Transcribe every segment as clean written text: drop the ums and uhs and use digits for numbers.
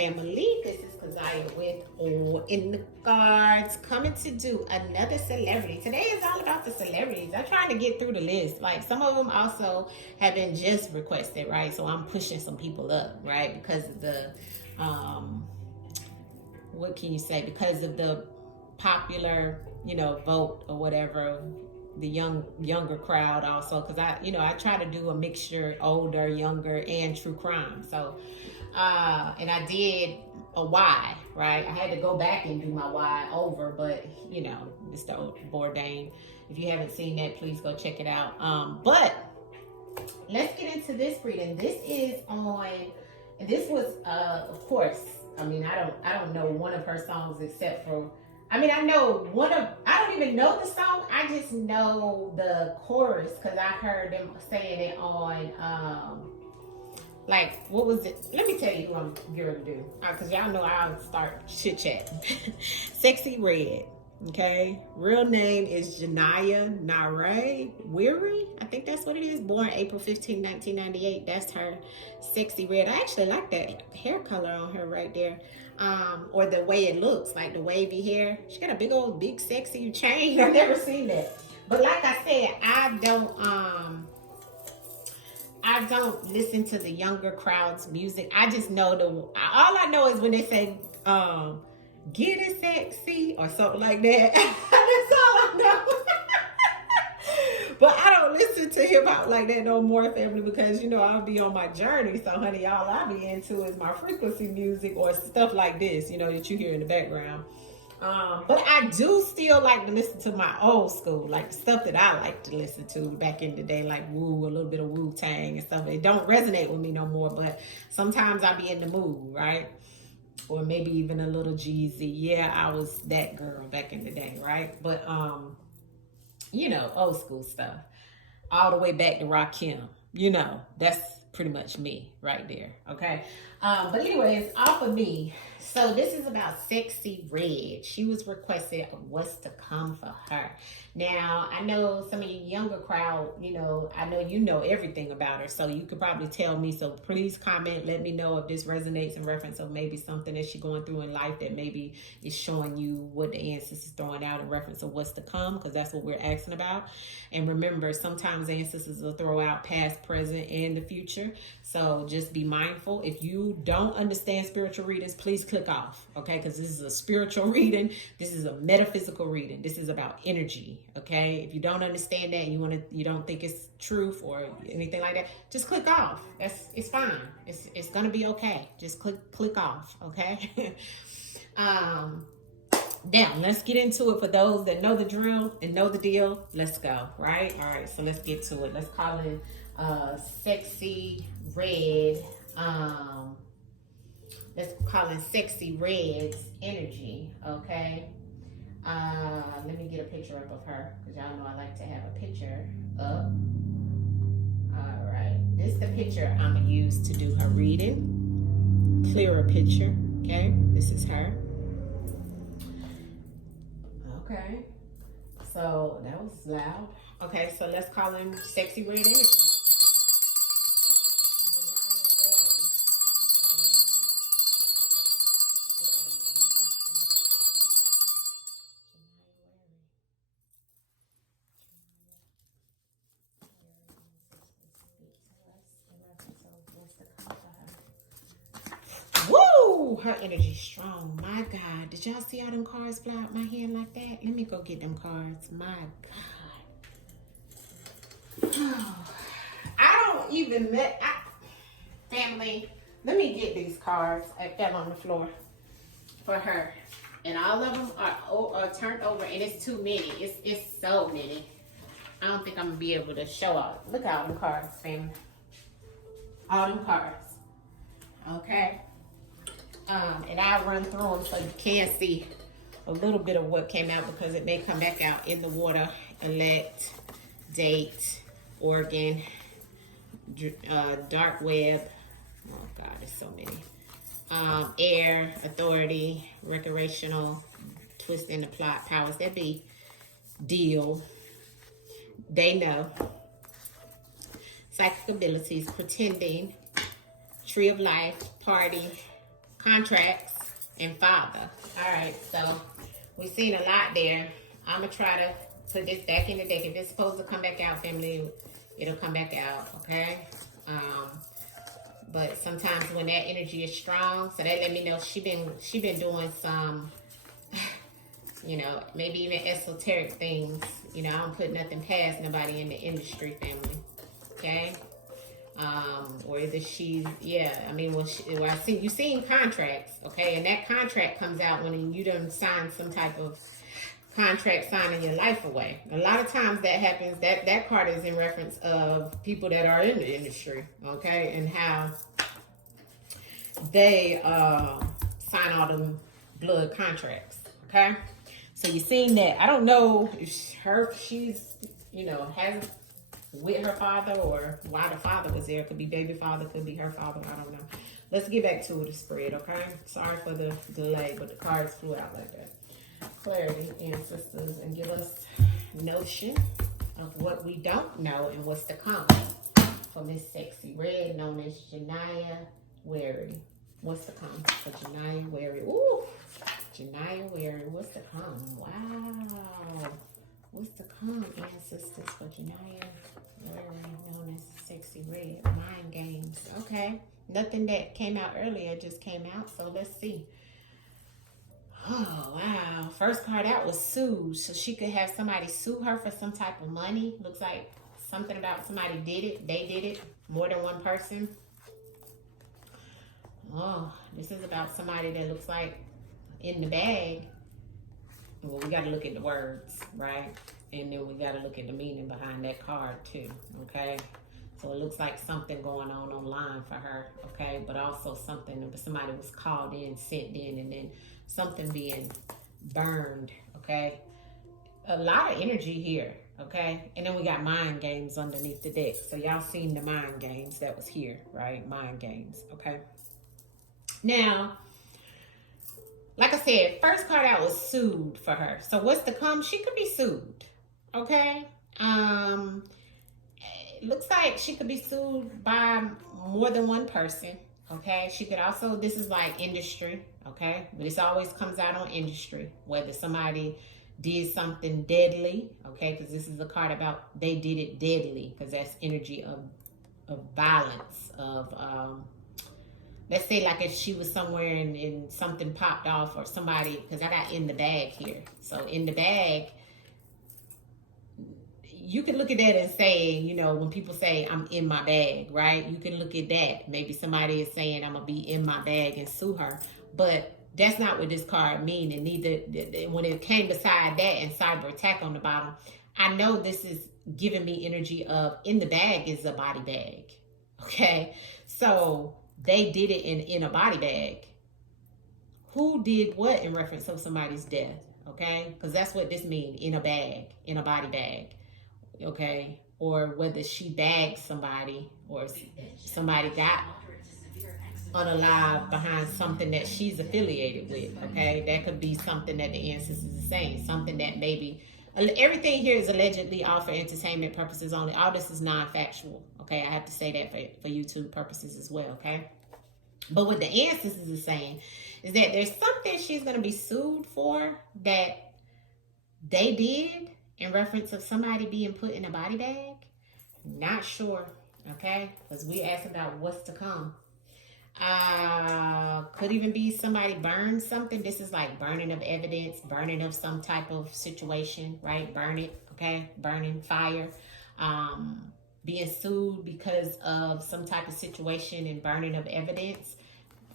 family. This is Kazaya with All in the Cards, coming to do another celebrity. Today is all about the celebrities. I'm trying to get through the list. Like, some of them also have been just requested, right? So I'm pushing some people up, right? Because of the, what can you say? Because of the popular, vote or whatever, the younger crowd also, because I try to do a mixture, older, younger, and true crime. So and I did a Y, right? I had to go back and do my Y over, but it's the Bourdain. If you haven't seen that, please go check it out. But let's get into this reading. This was of course, I don't know one of her songs except for, I don't even know the song. I just know the chorus because I heard them saying it on, what was it? Let me tell you who I'm going to do. Because y'all know I'll start chit-chatting. Sexy Red, okay? Real name is Janaya Nare Weary. I think that's what it is. Born April 15, 1998. That's her. Sexy Red. I actually like that hair color on her right there. Or the way it looks, like the wavy hair. She got a big sexy chain. I've never seen that. But like I said, I don't listen to the younger crowd's music. I just know all I know is when they say, get it sexy or something like that. That's all I know. But I don't listen to hip hop like that no more, family, because I'll be on my journey. So honey, all I be into is my frequency music or stuff like this, that you hear in the background. But I do still like to listen to my old school, like the stuff that I like to listen to back in the day, like Wu, a little bit of Wu-Tang and stuff. It don't resonate with me no more, but sometimes I be in the mood, right? Or maybe even a little Jeezy. Yeah, I was that girl back in the day, right? But, old school stuff. All the way back to Rakim. That's pretty much me right there, okay? But anyways, off of me. So this is about Sexy Red. She was requested what's to come for her. Now, I know some of you younger crowd, I know you know everything about her, so you could probably tell me. So please comment, let me know if this resonates in reference of maybe something that she's going through in life that maybe is showing you what the ancestors is throwing out in reference of what's to come, because that's what we're asking about. And remember, sometimes ancestors will throw out past, present, and the future. So just be mindful. If you don't understand spiritual readings, please click off, okay? Because this is a spiritual reading. This is a metaphysical reading. This is about energy, okay? If you don't understand that and you don't think it's truth or anything like that, just click off. It's fine. It's gonna be okay. Just click off, okay? Now, let's get into it. For those that know the drill and know the deal, let's go, right? All right, so let's get to it. Let's call it Sexy Red. Let's call it Sexy Red's energy, okay? Let me get a picture up of her, because y'all know I like to have a picture up. All right, this is the picture I'm going to use to do her reading. Clearer picture, okay? This is her. Okay, so that was loud. Okay, so let's call him Sexy Red Energy. Woo! Her energy's strong. My God. Did y'all see all them cards fly out my hand like that? Let me go get them cards. My God. I don't even family, let me get these cards. I fell on the floor for her. And all of them are turned over, and it's too many. It's so many. I don't think I'm going to be able to show all. Look at all them cards, family. All them cards. Okay. And I'll run through them so you can see a little bit of what came out, because it may come back out in the water. Elect, date, organ, dark web. Oh God, there's so many. Air, authority, recreational, twist in the plot, powers that be, deal, they know, psychic abilities, pretending, tree of life, party, contracts, and father. All right, so we've seen a lot there. I'm going to try to put this back in the deck. If it's supposed to come back out, family, it'll come back out, okay? But sometimes when that energy is strong, so that let me know she been doing some, you know, maybe even esoteric things. You know, I don't put nothing past nobody in the industry, family, okay? Or either she's, yeah, I mean, well, I see you seen contracts, okay? And that contract comes out when you done sign some type of contract signing your life away. A lot of times that happens, that card is in reference of people that are in the industry, okay? And how they sign all them blood contracts, okay? So you're seeing that. I don't know if she's, you know, has with her father or why the father was there. Could be baby father, could be her father, I don't know. Let's get back to the spread, okay? Sorry for the delay, but the cards flew out like that. Clarity, ancestors, and give us notion of what we don't know and what's to come for Miss Sexy Red, known as Janiyah Wary. What's to come for Janiyah Wary? Ooh, Janiyah Wary, what's to come? Wow. What's to come, ancestors, for Janiyah Wary, known as Sexy Red? Mind games. Okay. Nothing that came out earlier just came out, so let's see. Oh, wow. First card out was sued. So she could have somebody sue her for some type of money. Looks like something about somebody did it. They did it. More than one person. Oh, this is about somebody that looks like in the bag. Well, we got to look at the words, right? And then we got to look at the meaning behind that card too, okay? So it looks like something going on online for her, okay? But also something, somebody was called in, sent in, and then something being burned, okay? A lot of energy here, okay? And then we got mind games underneath the deck. So y'all seen the mind games that was here, right? Mind games, okay? Now, like I said, first card out was sued for her. So what's to come? She could be sued, okay? It looks like she could be sued by more than one person, okay? She could also, this is like industry, okay? But this always comes out on industry, whether somebody did something deadly, okay? Because this is a card about they did it deadly, because that's energy of violence, of, let's say like if she was somewhere and something popped off or somebody, because I got in the bag here. So in the bag, you can look at that and say, you know, when people say I'm in my bag, right? You can look at that. Maybe somebody is saying I'm going to be in my bag and sue her. But that's not what this card means. And neither, when it came beside that and cyber attack on the bottom, I know this is giving me energy of in the bag is a body bag. Okay? So they did it in a body bag. Who did what in reference to somebody's death? Okay? Because that's what this means, in a bag, in a body bag. Okay, or whether she bagged somebody or somebody got unalive behind something that she's affiliated with, okay? That could be something that the ancestors is saying, something that maybe, everything here is allegedly all for entertainment purposes only. All this is non-factual, okay? I have to say that for YouTube purposes as well, okay? But what the ancestors is saying is that there's something she's going to be sued for that they did, in reference of somebody being put in a body bag. Not sure, okay? Because we asked about what's to come. Could even be somebody burned something. This is like burning of evidence, burning of some type of situation, right? Burn it, okay? Burning, fire. Being sued because of some type of situation and burning of evidence.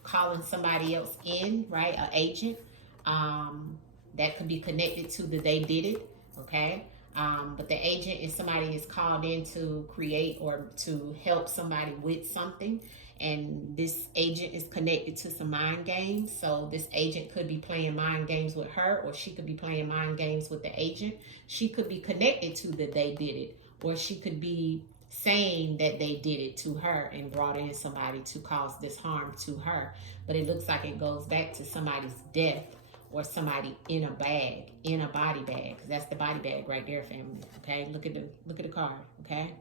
Calling somebody else in, right? An agent. That could be connected to the they did it. Okay, but the agent is somebody is called in to create or to help somebody with something, and this agent is connected to some mind games. So this agent could be playing mind games with her, or she could be playing mind games with the agent. She could be connected to the they did it, or she could be saying that they did it to her and brought in somebody to cause this harm to her. But it looks like it goes back to somebody's death, or somebody in a bag, in a body bag. That's the body bag right there, family. Okay, look at the card. Okay,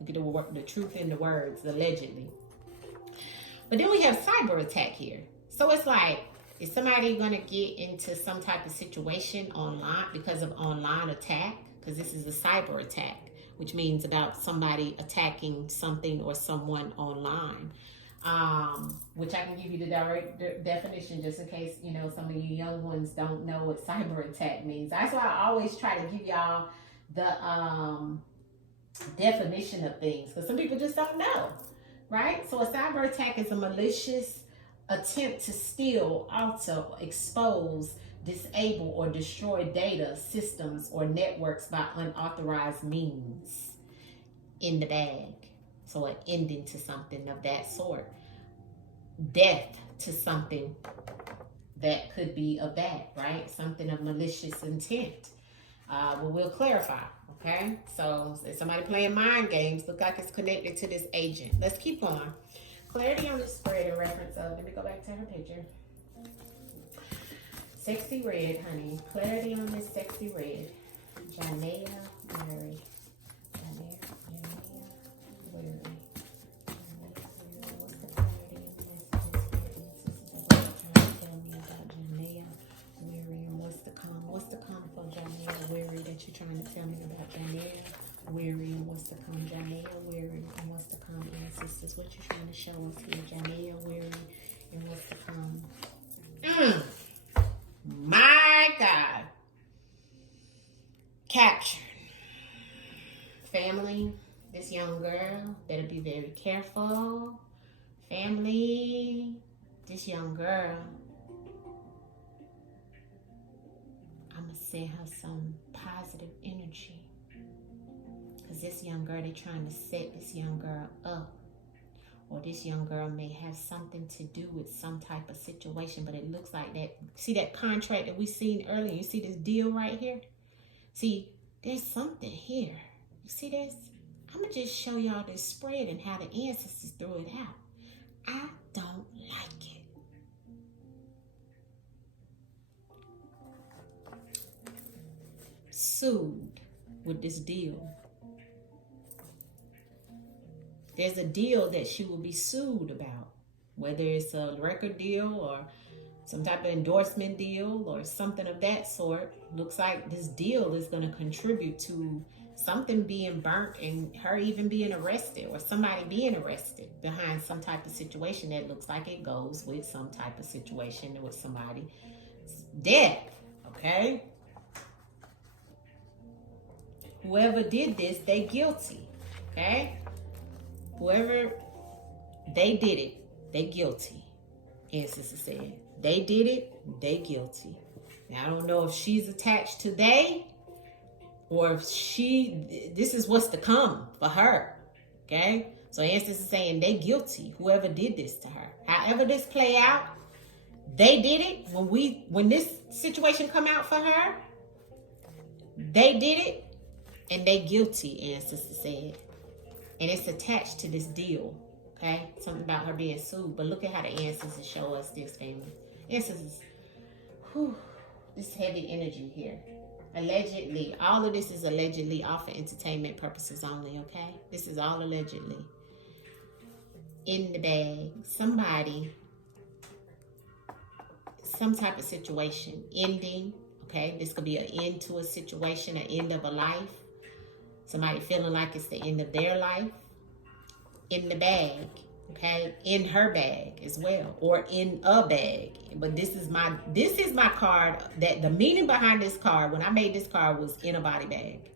look at the truth in the words, allegedly. But then we have cyber attack here. So it's like, is somebody going to get into some type of situation online because of online attack? Because this is a cyber attack, which means about somebody attacking something or someone online. Which I can give you the direct definition just in case, you know, some of you young ones don't know what cyber attack means. That's why I always try to give y'all the definition of things, because some people just don't know, right? So a cyber attack is a malicious attempt to steal, alter, expose, disable, or destroy data, systems, or networks by unauthorized means. In the bag. So an ending to something of that sort. Death to something that could be of that, right? Something of malicious intent. We'll clarify, okay? So if somebody playing mind games, look like it's connected to this agent. Let's keep on. Clarity on this spread in reference of, let me go back to her picture. Sexy red, honey. Clarity on this sexy red. Janea Mary. You're trying to tell me about Janelle Weary and what's to come. Janelle Weary and what's to come, ancestors. What you trying to show us here? Janelle Weary and what's to come. My God. Captured. Family. This young girl better be very careful. Family. This young girl. I'm going to send her some positive energy. Because this young girl, they're trying to set this young girl up. Or this young girl may have something to do with some type of situation. But it looks like that. See that contract that we seen earlier? You see this deal right here? See, there's something here. You see this? I'm going to just show y'all this spread and how the ancestors threw it out. I don't like it. Sued with this deal. There's a deal that she will be sued about, whether it's a record deal or some type of endorsement deal or something of that sort. Looks like this deal is going to contribute to something being burnt and her even being arrested, or somebody being arrested behind some type of situation that looks like it goes with some type of situation with somebody's death. Okay? Whoever did this, they guilty. Okay? Whoever they did it, they guilty. Ancestors said. They did it, they guilty. Now, I don't know if she's attached to they, or if this is what's to come for her. Okay? So ancestors saying they guilty, whoever did this to her. However this play out, they did it. When this situation come out for her, they did it, and they guilty, ancestors said. And it's attached to this deal. Okay? Something about her being sued. But look at how the ancestors show us this, family. Ancestors, this heavy energy here. Allegedly. All of this is allegedly all for entertainment purposes only, okay? This is all allegedly. In the bag. Somebody, some type of situation. Ending. Okay? This could be an end to a situation, an end of a life. Somebody feeling like it's the end of their life. In the bag. Okay, in her bag as well, or in a bag. But this is my card. That the meaning behind this card, when I made this card, was in a body bag.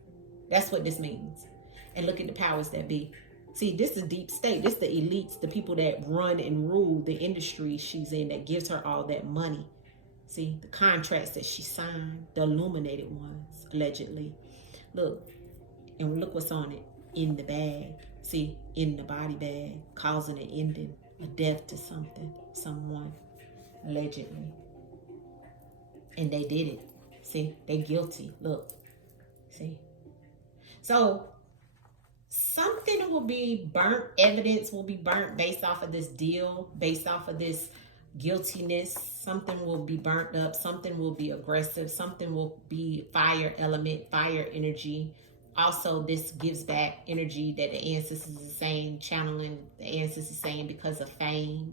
That's what this means. And look at the powers that be. See, this is deep state. This is the elites, the people that run and rule the industry she's in, that gives her all that money. See, the contracts that she signed, the illuminated ones, allegedly. Look, and look what's on it. In the bag. See, in the body bag, causing an ending, a death to something, someone, allegedly. And they did it. See, they guilty. Look, see. So, something will be burnt, evidence will be burnt based off of this deal, based off of this guiltiness. Something will be burnt up, something will be aggressive, something will be fire element, fire energy. Also, this gives back energy that the ancestors is saying, channeling the ancestors saying because of fame.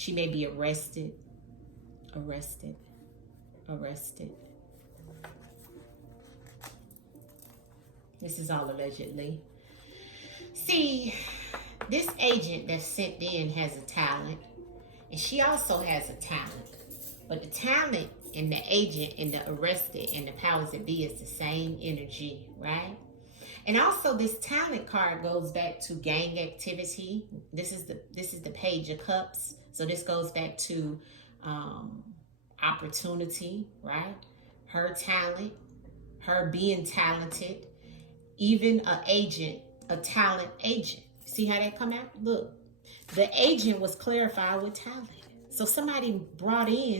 She may be arrested. Arrested. Arrested. This is all allegedly. See, this agent that's sent in has a talent, and she also has a talent. But the talent and the agent and the arrested and the powers that be is the same energy, right? And also this talent card goes back to gang activity. This is the Page of Cups. So this goes back to opportunity, right? Her talent, her being talented, even an agent, a talent agent. See how that come out? Look, the agent was clarified with talent. So somebody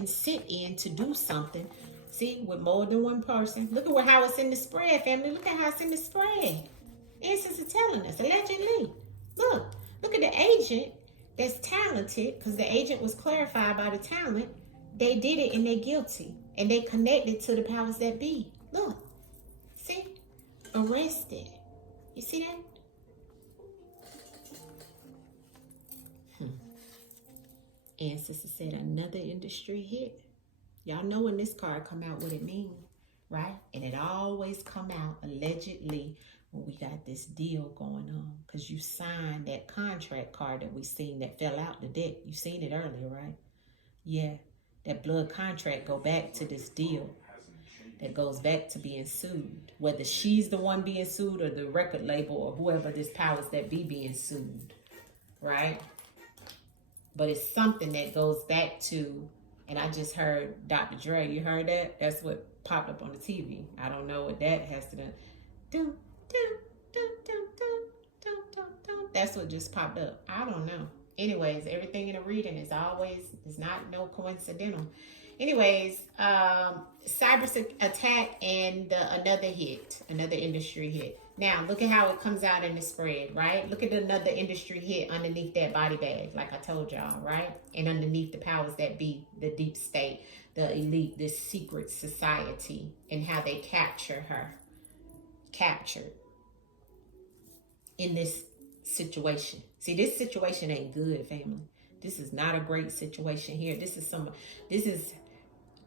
sent in to do something. See, with more than one person. Look at how it's in the spread, family. Look at how it's in the spread. Answers are telling us, allegedly. Look at the agent that's talented, because the agent was clarified by the talent. They did it and they're guilty. And they connected to the powers that be. Look, see? Arrested. You see that? Ancestor said another industry hit. Y'all know when this card come out what it means, right? And it always come out allegedly when we got this deal going on. Because you signed that contract card that we seen that fell out the deck. You seen it earlier, right? Yeah. That blood contract go back to this deal. That goes back to being sued. Whether she's the one being sued or the record label or whoever this powers that be being sued. Right? But it's something that goes back to, and I just heard Dr. Dre, you heard that? That's what popped up on the TV. I don't know what that has to do. That's what just popped up. I don't know. Anyways, everything in a reading is not no coincidental. Anyways, cyber attack and another industry hit. Now, look at how it comes out in the spread, right? Look at another industry hit underneath that body bag, like I told y'all, right? And underneath the powers that be, the deep state, the elite, this secret society, and how they captured in this situation. See, this situation ain't good, family. This is not a great situation here.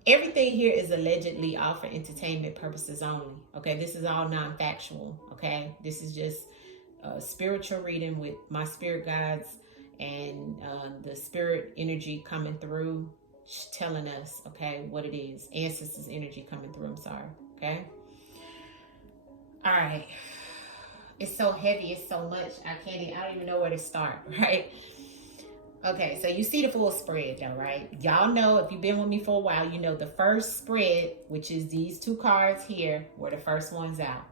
Everything here is allegedly all for entertainment purposes only. Okay, this is all non-factual. Okay, this is just a spiritual reading with my spirit guides and the spirit energy coming through, telling us, okay, what it is. Ancestors energy coming through. I'm sorry. Okay. All right. It's so heavy. It's so much. I don't even know where to start. Right. Okay, so you see the full spread though, right? Y'all know, if you've been with me for a while, you know the first spread, which is these two cards here, were the first ones out.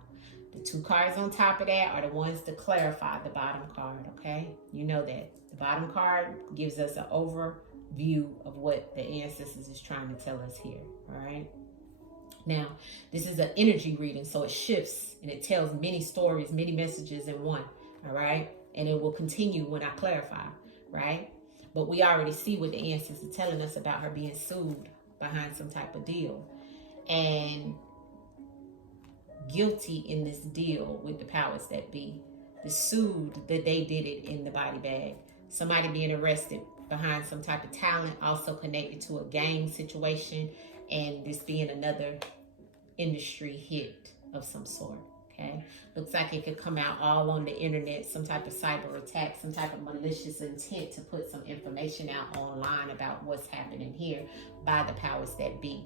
The two cards on top of that are the ones to clarify the bottom card, okay? You know that. The bottom card gives us an overview of what the ancestors is trying to tell us here, all right? Now, this is an energy reading, so it shifts and it tells many stories, many messages in one, all right? And it will continue when I clarify, right? But we already see what the ancestors are telling us about her being sued behind some type of deal. And guilty in this deal with the powers that be. The sued that they did it in the body bag. Somebody being arrested behind some type of talent, also connected to a gang situation. And this being another industry hit of some sort. Okay, looks like it could come out all on the internet, some type of cyber attack, some type of malicious intent to put some information out online about what's happening here by the powers that be.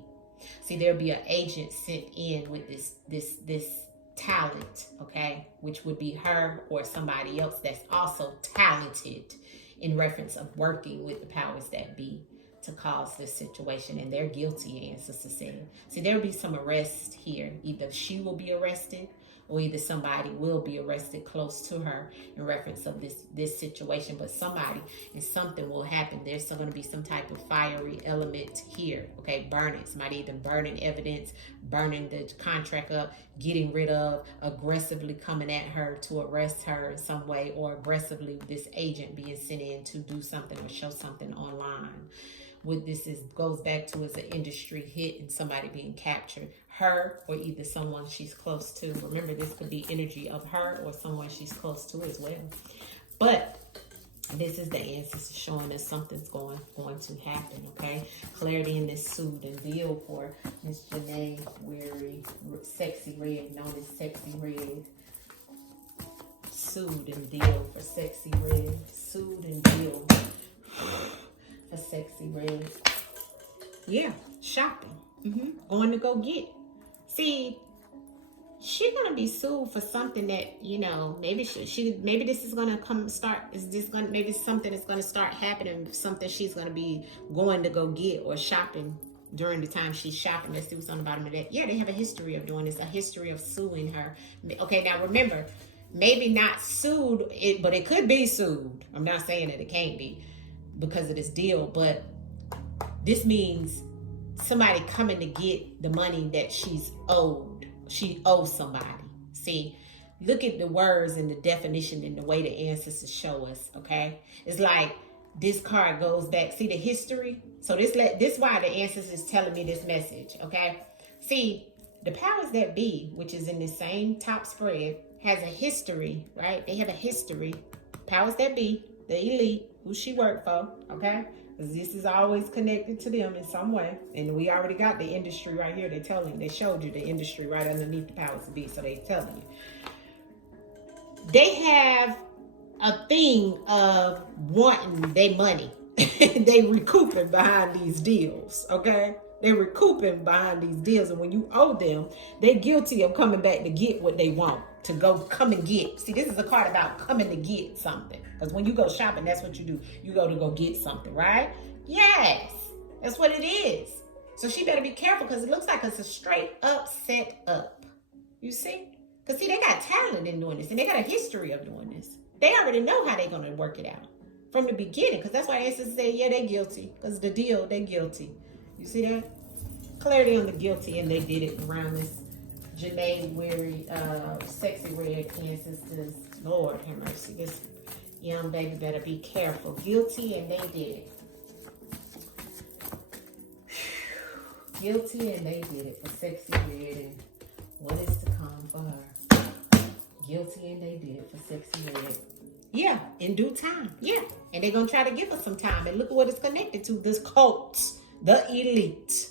See, there'll be an agent sent in with this talent, okay, which would be her or somebody else that's also talented in reference of working with the powers that be to cause this situation, and they're guilty, ancestors said. See, there'll be some arrest here. Either she will be arrested or either somebody will be arrested close to her in reference of this situation. But somebody and something will happen. There's still going to be some type of fiery element here. Okay, burning. Somebody either burning evidence, burning the contract up, getting rid of, aggressively coming at her to arrest her in some way, or aggressively this agent being sent in to do something or show something online. What this goes back to is an industry hit and somebody being captured. Her or either someone she's close to. Remember, this could be energy of her or someone she's close to as well. But This is the ancestors showing us something's going to happen, okay? Clarity in this suit and deal for Miss Janae Weary, Sexy Red, known as Sexy Red. Sued and deal for Sexy Red. Sued and deal for Sexy Red. Yeah, shopping. Going to go get. See, she's gonna be sued for something that, you know, maybe maybe this is gonna maybe something is gonna start happening, something she's gonna be going to go get or shopping during the time she's shopping. Let's see what's on the bottom of that. Yeah, they have a history of doing this, a history of suing her. Okay, now remember, maybe not sued, but it could be sued. I'm not saying that it can't be because of this deal, but this means somebody coming to get the money that she's owed. She owes somebody. See, look at the words and the definition and the way the ancestors show us, okay? It's like this card goes back. See the history? So this why the ancestors is telling me this message, okay? See, the powers that be, which is in the same top spread, has a history, right? They have a history. Powers that be, the elite, who she worked for, okay? Because this is always connected to them in some way. And we already got the industry right here. They showed you the industry right underneath the powers to be. So they telling you. They have a thing of wanting their money. They recouping behind these deals, okay? They're recouping behind these deals. And when you owe them, they're guilty of coming back to get what they want. To go come and get. See, this is a card about coming to get something. Because when you go shopping, that's what you do. You go to go get something, right? Yes. That's what it is. So she better be careful because it looks like it's a straight up set up. You see? Because see, they got talent in doing this. And they got a history of doing this. They already know how they're going to work it out. From the beginning. Because that's why they say, yeah, they're guilty. Because the deal, they're guilty. You see that? Clarity on the guilty. And they did it around this Janae Weary, Sexy Red ancestors. Lord have mercy. This young baby better be careful. Guilty and they did it. Guilty and they did it for Sexy Red. And what is to come for her? Guilty and they did it for Sexy Red. Yeah, in due time. Yeah. And they're going to try to give us some time. And look at what it's connected to. This cult. The elite.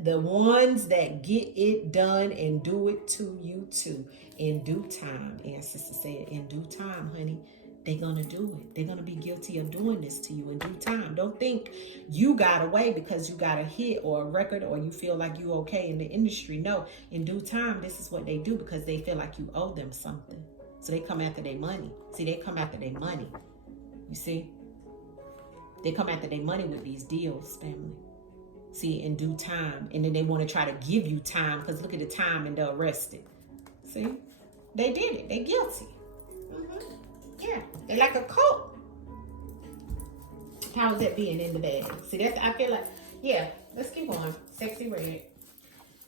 The ones that get it done and do it to you too. In due time. Ancestor said, in due time, honey, they're going to do it. They're going to be guilty of doing this to you in due time. Don't think you got away because you got a hit or a record or you feel like you okay in the industry. No, in due time, this is what they do because they feel like you owe them something. So they come after their money. See, they come after their money. You see? They come after their money with these deals, family. See, in due time. And then they want to try to give you time because look at the time and they're arrested. See? They did it. They're guilty. Yeah. They're like a cult. How's that being in the bag? See, that's, I feel like, yeah, let's keep on. Sexy Red.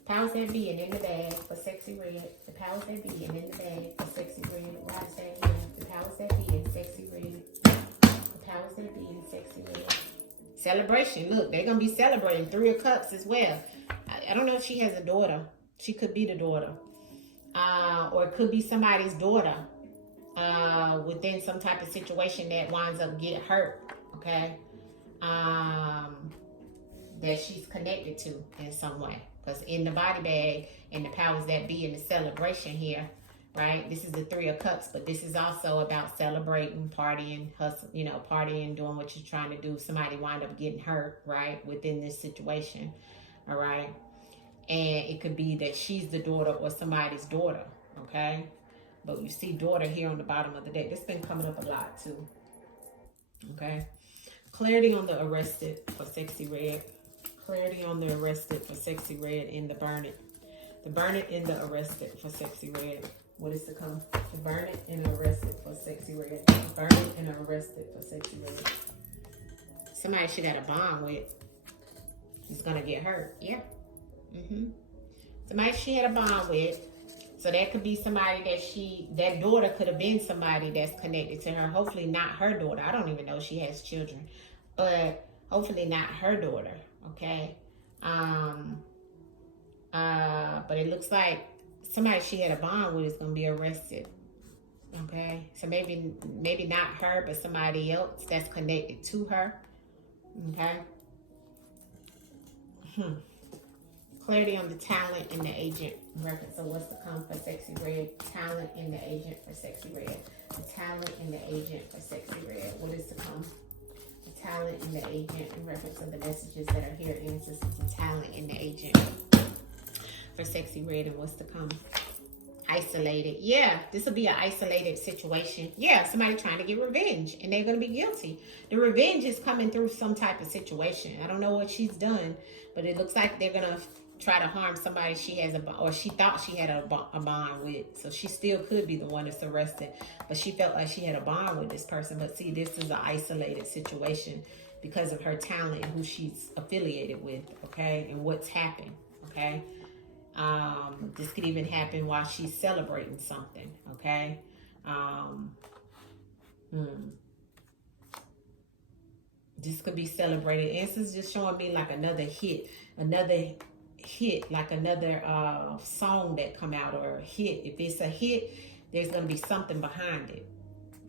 Powers that being in the bag for Sexy Red. The powers that being in the bag for Sexy Red. Why is that here? The powers that be in Sexy Red. The powers that be in Sexy Red. Celebration. Look, they're going to be celebrating 3 of Cups as well. I don't know if she has a daughter. She could be the daughter. Or it could be somebody's daughter within some type of situation that winds up getting hurt. Okay? That she's connected to in some way. Because in the body bag and the powers that be in the celebration here, right? This is the 3 of Cups, but this is also about celebrating, partying, hustle, you know, partying, doing what you're trying to do. Somebody wind up getting hurt, right? Within this situation, all right? And it could be that she's the daughter or somebody's daughter, okay? But you see daughter here on the bottom of the deck. This been coming up a lot too, okay? Clarity on the arrested for Sexy Red. Clarity on the arrested for Sexy Red in the burn it. The burn it in the arrested for Sexy Red. What is to come? The burn it and arrested for Sexy Red. The burn it and arrested for Sexy Red. Somebody she got a bond with is gonna get hurt. Yeah. Somebody she had a bond with. So that could be somebody that daughter could have been somebody that's connected to her. Hopefully not her daughter. I don't even know if she has children. But hopefully not her daughter. Okay. But it looks like somebody she had a bond with is going to be arrested. Okay, so maybe not her, but somebody else that's connected to her. Okay. Clarity on the talent and the agent reference. So what's to come for Sexy Red? Talent and the agent for Sexy Red. The talent and the agent for Sexy Red. What is to come? The talent and the agent in reference of the messages that are here. Answers the talent and the agent for Sexy Red, and what's to come? Isolated. Yeah, this will be an isolated situation. Yeah, somebody trying to get revenge, and they're going to be guilty. The revenge is coming through some type of situation. I don't know what she's done, but it looks like they're going to try to harm somebody she has or she thought she had a bond with. So she still could be the one that's arrested, but she felt like she had a bond with this person. But see, this is an isolated situation because of her talent and who she's affiliated with, okay, and what's happened, okay. This could even happen while she's celebrating something, okay? This could be celebrated. And this is just showing me like another hit, like another song that come out, or a hit. If it's a hit, there's going to be something behind it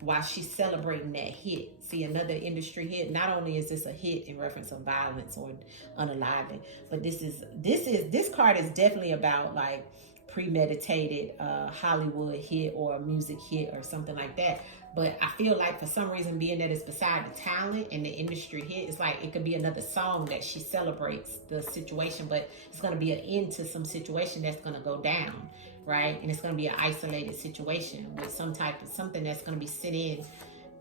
while she's celebrating that hit. See, another industry hit. Not only is this a hit in reference of violence or unaliving, but this card is definitely about like premeditated Hollywood hit or a music hit or something like that. But I feel like for some reason, being that it's beside the talent and the industry hit, it's like it could be another song that she celebrates the situation, but it's going to be an end to some situation that's going to go down, right? And it's going to be an isolated situation with something that's going to be sitting,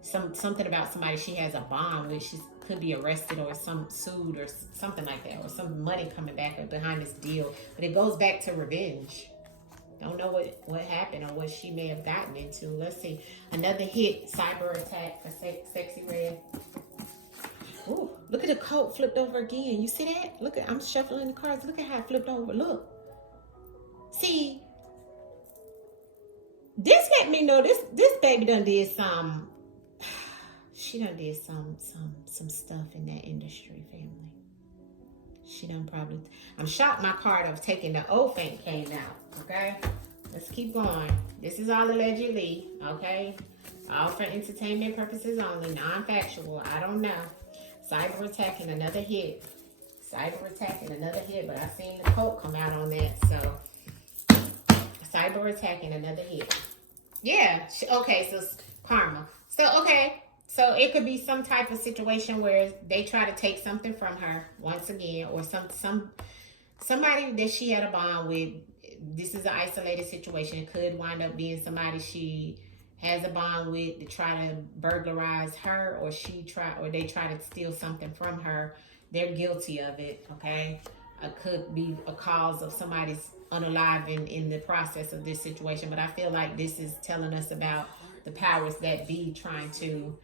something about somebody she has a bond with. She could be arrested or sued or something like that, or some money coming back behind this deal. But it goes back to revenge. Don't know what happened or what she may have gotten into. Let's see. Another hit, cyber attack for Sexy Red. Ooh, look at the coat flipped over again. You see that? Look at, I'm shuffling the cards. Look at how it flipped over. Look. See, this let me know this baby done did some. She done did some stuff in that industry, family. She done probably. I'm shocked my card of taking the Ophant came out. Okay, let's keep going. This is all allegedly. Okay, all for entertainment purposes only, non-factual. I don't know. Cyber attack and another hit. Cyber attack and another hit, but I seen the quote come out on that. So cyber attack and another hit. Yeah. Okay. So karma. So okay. So it could be some type of situation where they try to take something from her once again, or somebody that she had a bond with. This is an isolated situation. It could wind up being somebody she has a bond with to try to burglarize her, or they try to steal something from her. They're guilty of it. Okay, it could be a cause of somebody's unaliving in the process of this situation. But I feel like this is telling us about the powers that be trying to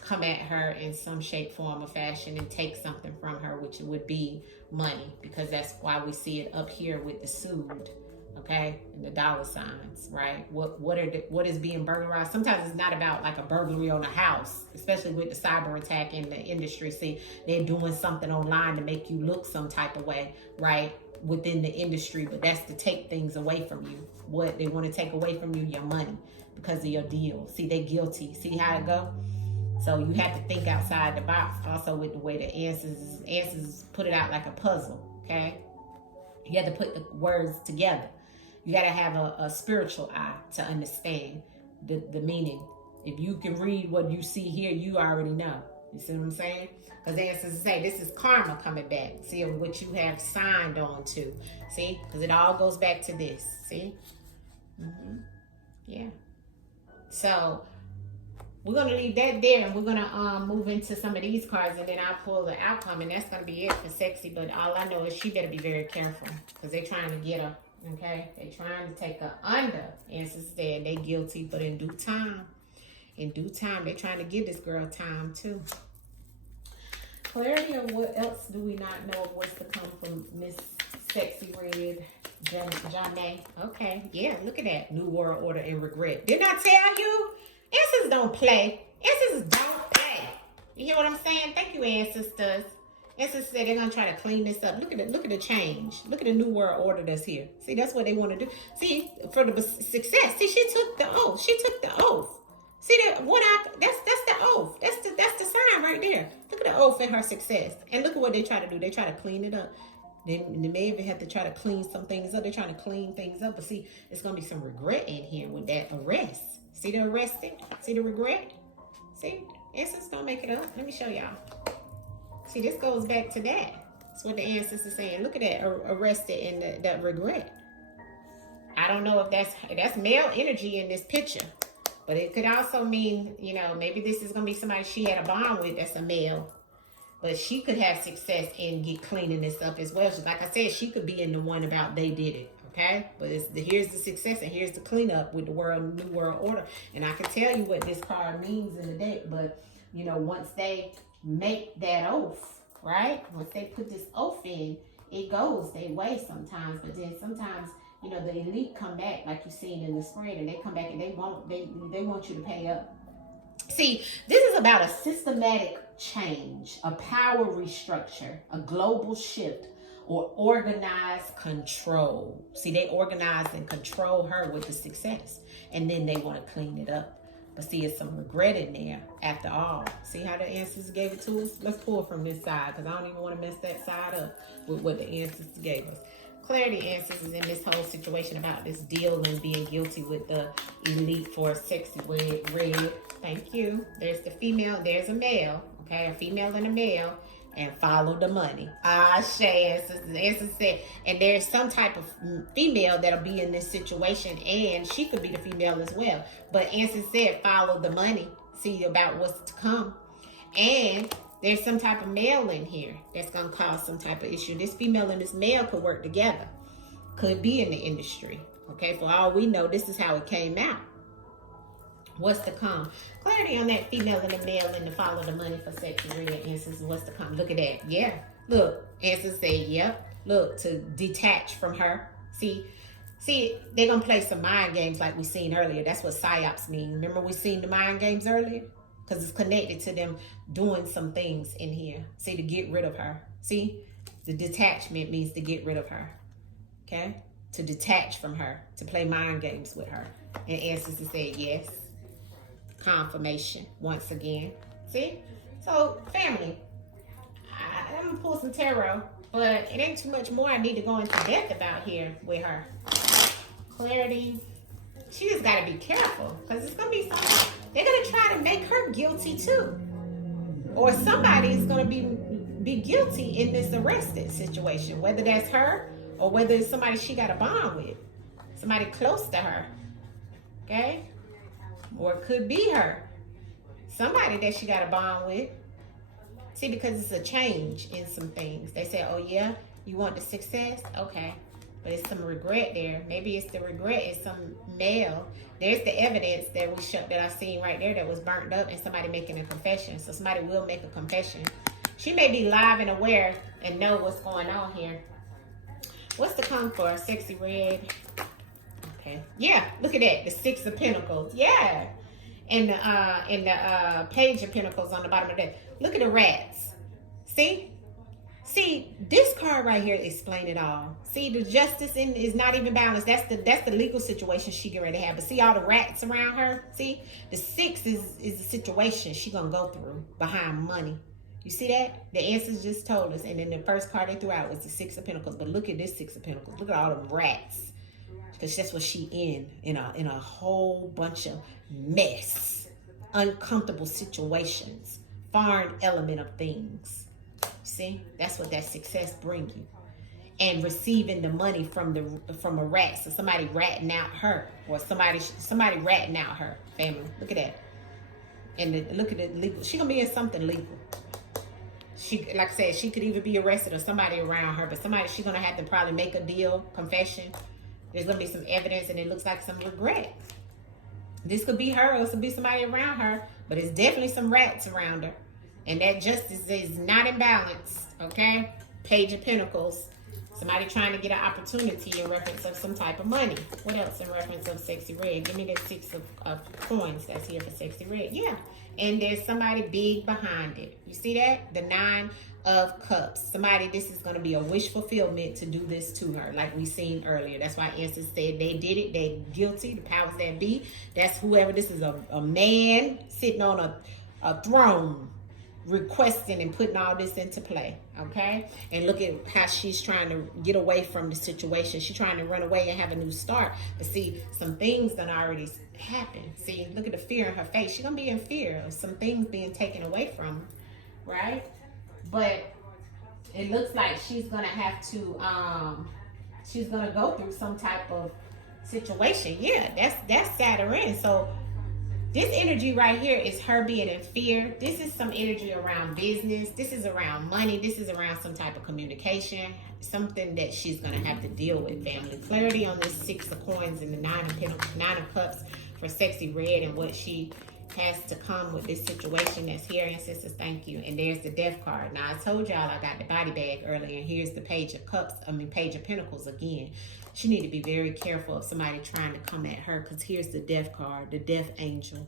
come at her in some shape, form, or fashion and take something from her, which would be money, because that's why we see it up here with the sued, okay, and the dollar signs, right? What is being burglarized? Sometimes it's not about like a burglary on a house, especially with the cyber attack in the industry. See, they're doing something online to make you look some type of way, right, within the industry, but that's to take things away from you. What they want to take away from you, your money, because of your deal. See, they guilty. See how it go? So you have to think outside the box. Also with the way the answers put it out like a puzzle, okay? You have to put the words together. You got to have a spiritual eye to understand the meaning. If you can read what you see here, you already know. You see what I'm saying? Because the answers say this is karma coming back. See, of what you have signed on to. See? Because it all goes back to this. See? Yeah. So we're going to leave that there, and we're going to move into some of these cards, and then I'll pull the outcome, and that's going to be it for Sexy. But all I know is she better be very careful, because they're trying to get her, okay? They're trying to take her under. Answers there, and they guilty, but in due time, they're trying to give this girl time, too. Clarity on what else do we not know of what's to come from Miss Sexy Red Janae. Okay, yeah, look at that. New World Order and regret. Didn't I tell you? Ancestors don't play. Ancestors don't play. You hear what I'm saying? Thank you, ancestors. Essence said they're gonna try to clean this up. Look at the change. Look at the new world order that's here. See, that's what they want to do. See, for the success. See, she took the oath. She took the oath. See that that's the oath. That's the sign right there. Look at the oath and her success. And look at what they try to do. They try to clean it up. Then they may even have to try to clean some things up. They're trying to clean things up. But see, it's gonna be some regret in here with that arrest. See the arrested? See the regret? See? Essence don't make it up. Let me show y'all. See, this goes back to that. That's what the ancestors are saying. Look at that, arrested and that regret. I don't know if that's male energy in this picture. But it could also mean, you know, maybe this is going to be somebody she had a bond with that's a male. But she could have success in cleaning this up as well. So like I said, she could be in the one about they did it. Okay? But here's the success and here's the cleanup with the new world order. And I can tell you what this card means in the deck. But, you know, once they make that oath, right? Once they put this oath in, it goes their way sometimes. But then sometimes, you know, the elite come back like you've seen in the spread, and they come back and they want you to pay up. See, this is about a systematic change, a power restructure, a global shift, or organized control. See, they organize and control her with the success, and then they want to clean it up. But see, it's some regret in there after all. See how the ancestors gave it to us? Let's pull from this side because I don't even want to mess that side up with what the ancestors gave us. Clarity ancestors in this whole situation about this deal and being guilty with the elite for a sexy red. Thank you. There's the female, there's a male. Okay, a female and a male. And follow the money. Shay, ancestors said, and there's some type of female that'll be in this situation, and she could be the female as well. But ancestors said, follow the money. See about what's to come. And there's some type of male in here that's going to cause some type of issue. This female and this male could work together. Could be in the industry. Okay, for all we know, this is how it came out. What's to come? Clarity on that female and the male and to follow the money for sexy red ancestors. What's to come? Look at that. Yeah. Look, ancestors say, yep. Look, to detach from her. See, they're going to play some mind games like we seen earlier. That's what psyops mean. Remember we seen the mind games earlier? Because it's connected to them doing some things in here. See, to get rid of her. See, the detachment means to get rid of her. Okay? To detach from her. To play mind games with her. And ancestors said yes. Confirmation once again. See? So, family, I'm going to pull some tarot. But it ain't too much more I need to go into depth about here with her. Clarity. She just got to be careful. Because it's going to be something. They're going to try to make her guilty too. Or somebody is going to be guilty in this arrested situation. Whether that's her or whether it's somebody she got a bond with. Somebody close to her. Okay? Or it could be her. Somebody that she got a bond with. See, because it's a change in some things. They say, oh yeah, you want the success? Okay. But it's some regret there. Maybe it's the regret. It's some male. There's the evidence that I've seen right there that was burnt up and somebody making a confession. So somebody will make a confession. She may be live and aware and know what's going on here. What's to come for sexy red? Okay. Yeah, look at that. The Six of Pentacles. Yeah. And the Page of Pentacles on the bottom of that. Look at the rats. See? See, this card right here explain it all. See, the justice is not even balanced. That's the legal situation she get ready to have. But see all the rats around her? See? The six is the situation she gonna go through behind money. You see that? The answers just told us. And then the first card they threw out was the Six of Pentacles. But look at this Six of Pentacles. Look at all the rats. Because that's what she in a whole bunch of mess. Uncomfortable situations. Foreign element of things. See, that's what that success bring you, and receiving the money from a rat. So somebody ratting out her, or somebody ratting out her family. Look at that, and look at the legal. She gonna be in something legal. She, like I said, she could either be arrested or somebody around her, but she gonna have to probably make a deal, confession. There's gonna be some evidence, and it looks like some regret. This could be her, or this could be somebody around her, but it's definitely some rats around her. And that justice is not in balance, okay? Page of Pentacles. Somebody trying to get an opportunity in reference of some type of money. What else in reference of sexy red? Give me the Six of coins that's here for sexy red. Yeah. And there's somebody big behind it. You see that? The Nine of Cups. Somebody, this is going to be a wish fulfillment to do this to her, like we seen earlier. That's why Answer said they did it. They guilty. The powers that be. That's whoever. This is a man sitting on a throne, requesting and putting all this into play. Okay, and look at how she's trying to get away from the situation. She's trying to run away and have a new start. But see, some things done already happened. See, look at the fear in her face. She's gonna be in fear of some things being taken away from her, right? But it looks like she's gonna have to she's gonna go through some type of situation. Yeah, that's Saturn. So this energy right here is her being in fear. This is some energy around business. This is around money. This is around some type of communication. Something that she's going to have to deal with, family. Clarity on this 6 of coins and the 9 of cups for Sexy Red and what she has to come with this situation that's here. Ancestors, thank you. And there's the Death card. Now, I told y'all I got the body bag earlier, and here's the Page of Cups. Page of Pentacles again. She need to be very careful of somebody trying to come at her, because here's the Death card, the Death Angel.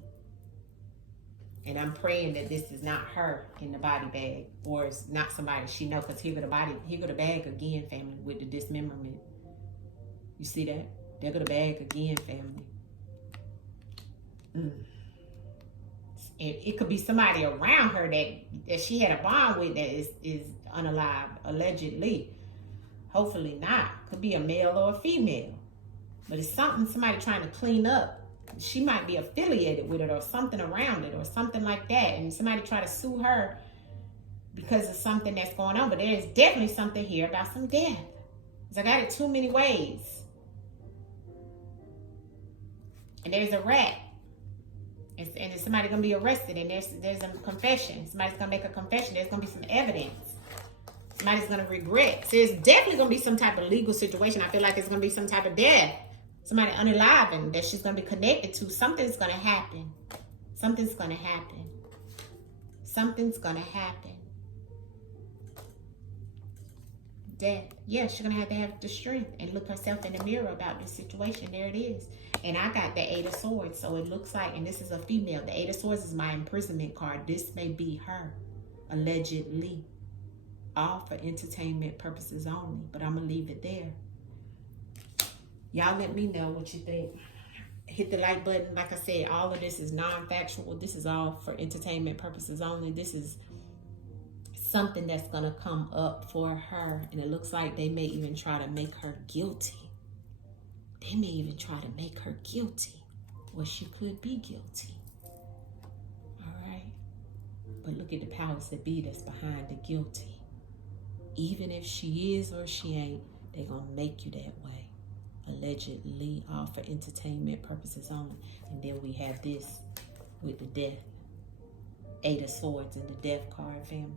And I'm praying that this is not her in the body bag, or it's not somebody she know, because here go the bag again, family, with the dismemberment. You see that? There go the bag again, family. It could be somebody around her that she had a bond with that is unalived, allegedly. Hopefully not. Could be a male or a female. But it's somebody trying to clean up. She might be affiliated with it or something around it or something like that. And somebody try to sue her because of something that's going on. But there is definitely something here about some death. Because I got it too many ways. And there's a rat. And there's somebody going to be arrested. And there's a confession. Somebody's going to make a confession. There's going to be some evidence. Somebody's going to regret. So it's definitely going to be some type of legal situation. I feel like it's going to be some type of death. Somebody unaliving that she's going to be connected to. Something's going to happen. Something's going to happen. Something's going to happen. Death. Yeah, she's going to have the strength and look herself in the mirror about this situation. There it is. And I got the 8 of Swords. So it looks like, and this is a female. The 8 of Swords is my imprisonment card. This may be her. Allegedly. All for entertainment purposes only. But I'm going to leave it there. Y'all let me know what you think. Hit the like button. Like I said, all of this is non-factual. This is all for entertainment purposes only. This is something that's going to come up for her. And it looks like they may even try to make her guilty. They may even try to make her guilty. Or she could be guilty. All right. But look at the powers that be that's behind the guilty. Even if she is or she ain't, they're going to make you that way. Allegedly, all for entertainment purposes only. And then we have this with the death. 8 of Swords and the Death card, family.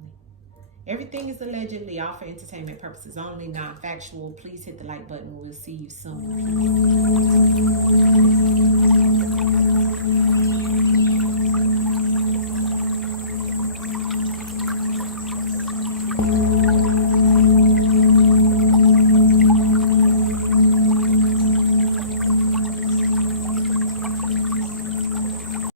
Everything is allegedly all for entertainment purposes only, non-factual. Please hit the like button. We'll see you soon.